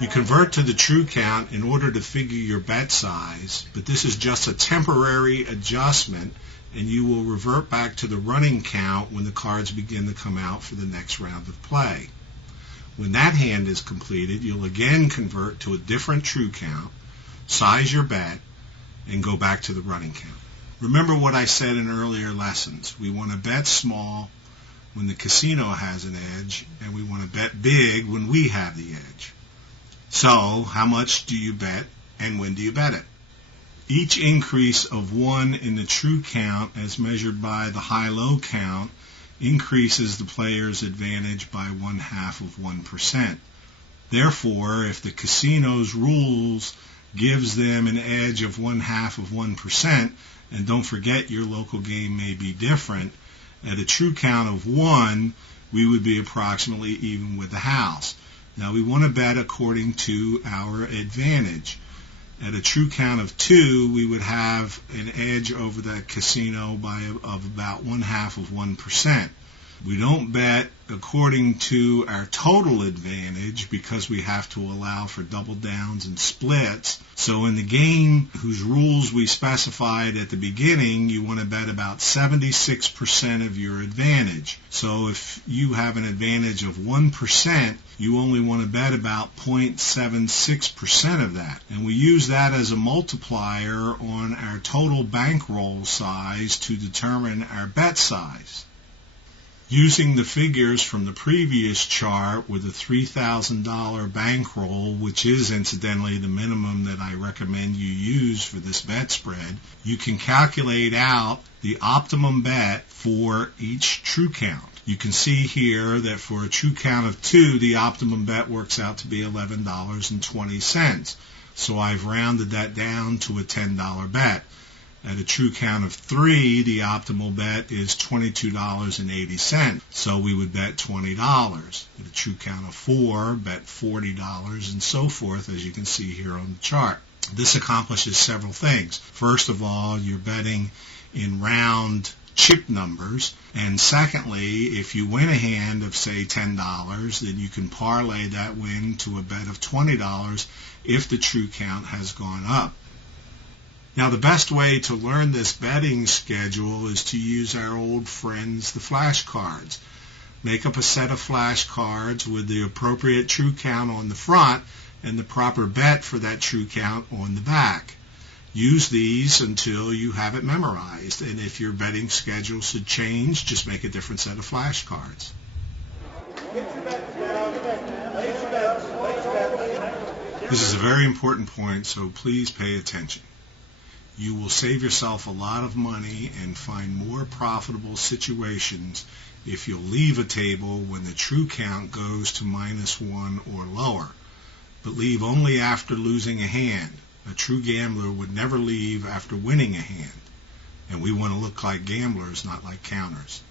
You convert to the true count in order to figure your bet size, but this is just a temporary adjustment, and you will revert back to the running count when the cards begin to come out for the next round of play. When that hand is completed, you'll again convert to a different true count, size your bet, and go back to the running count. Remember what I said in earlier lessons. We want to bet small when the casino has an edge, and we want to bet big when we have the edge. So, how much do you bet, and when do you bet it? Each increase of 1 in the true count as measured by the high-low count increases the player's advantage by 1/2 of 1%. Therefore, if the casino's rules gives them an edge of 1/2 of 1%, and don't forget your local game may be different, at a true count of 1, we would be approximately even with the house. Now we want to bet according to our advantage. At a true count of 2, we would have an edge over that casino of about 1/2 of 1%. We don't bet according to our total advantage because we have to allow for double downs and splits. So in the game whose rules we specified at the beginning, you want to bet about 76% of your advantage. So if you have an advantage of 1%, you only want to bet about 0.76% of that. And we use that as a multiplier on our total bankroll size to determine our bet size. Using the figures from the previous chart with a $3,000 bankroll, which is incidentally the minimum that I recommend you use for this bet spread, you can calculate out the optimum bet for each true count. You can see here that for a true count of 2, the optimum bet works out to be $11.20. So I've rounded that down to a $10 bet. At a true count of 3, the optimal bet is $22.80, so we would bet $20. At a true count of 4, bet $40, and so forth, as you can see here on the chart. This accomplishes several things. First of all, you're betting in round chip numbers, and secondly, if you win a hand of, say, $10, then you can parlay that win to a bet of $20 if the true count has gone up. Now, the best way to learn this betting schedule is to use our old friends, the flashcards. Make up a set of flashcards with the appropriate true count on the front and the proper bet for that true count on the back. Use these until you have it memorized, and if your betting schedule should change, just make a different set of flashcards. This is a very important point, so please pay attention. You will save yourself a lot of money and find more profitable situations if you'll leave a table when the true count goes to -1 or lower, but leave only after losing a hand. A true gambler would never leave after winning a hand, and we want to look like gamblers, not like counters.